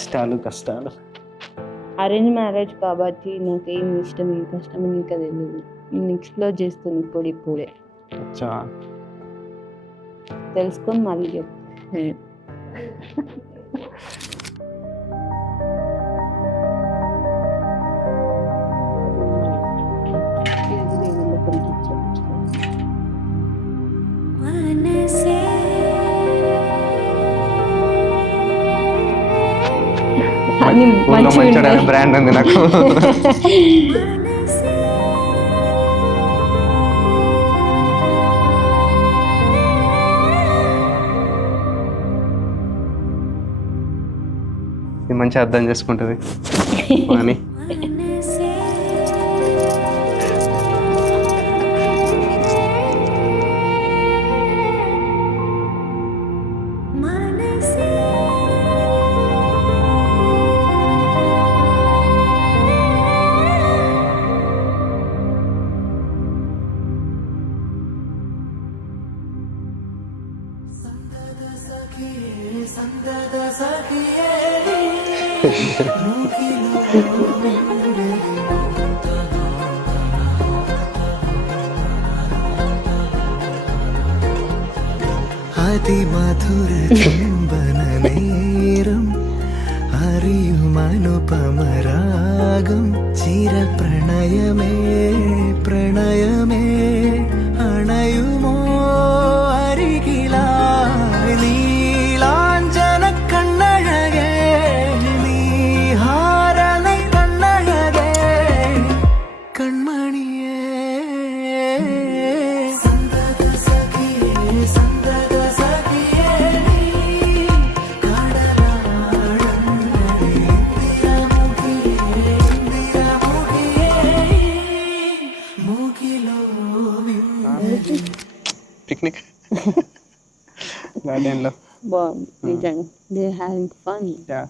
ఇష్టాలు కష్టాలు. Arrange marriage కాబట్టి నాకేం ఇష్టం ఏం కష్టం ఇంకా తెలియదు. నేను ఎక్స్ప్లోర్ చేస్తాను ఇప్పుడే అచ్చా. తెలుసుకొని మళ్ళీ చెప్తాను. బ్రాండ్ ఉంది నాకు. ఇది మంచిగా అర్థం చేసుకుంటుంది అని. അതിമധുര ചുംബന നേരം അറിയുമനുപമരാഗം ചിര പ്രണയമേ പ്രണയമേ അണയുമോ അരികിലായി നീലാഞ്ജന കണ്ണഴകേ നീഹാരണ കണ്ണഴകേ കൺമണിയേ పిక్నిక్ గార్డెన్లో బాగుంది నిజంగా. They having fun. యా.